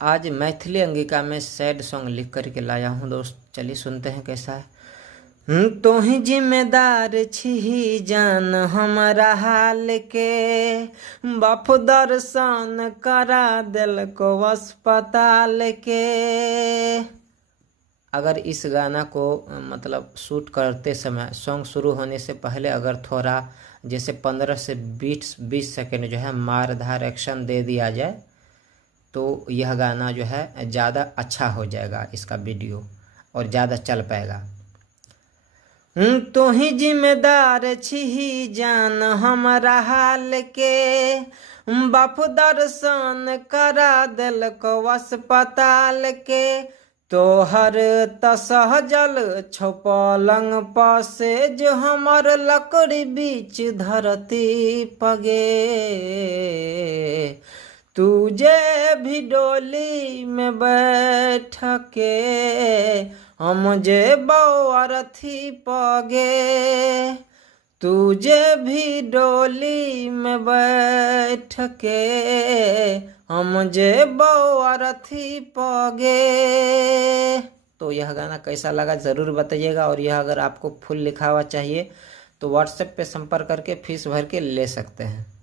आज मैथिली अंगिका में sad song लिख करके लाया हूँ दोस्त। चलिए सुनते हैं कैसा है। तोही जिम्मेदार छी जान हमारा हाल के, बाप दर्शन करा दिल को अस्पताल के। अगर इस गाना को मतलब शूट करते समय सॉन्ग शुरू होने से पहले अगर थोड़ा जैसे 15 से 20 सेकंड जो है मारधार एक्शन दे दिया जाए तो यह गाना जो है ज़्यादा अच्छा हो जाएगा, इसका वीडियो और ज़्यादा चल पाएगा। तो ही जिम्मेदार छी जान हमारा हाल के, बाप दर्शन करा दिल को अस्पताल के। तोहर तसहजल छौ पलंग पासे जो हमर लकड़ी बीच धरती पगे। तुझे भी डोली में बैठ के हम जे बौअरथी पगे। तुझे भी डोली में बैठ के हम जे बौअरथी पगे। तो यह गाना कैसा लगा ज़रूर बताइएगा। और यह अगर आपको फुल लिखा हुआ चाहिए तो व्हाट्सएप पे संपर्क करके फीस भर के ले सकते हैं।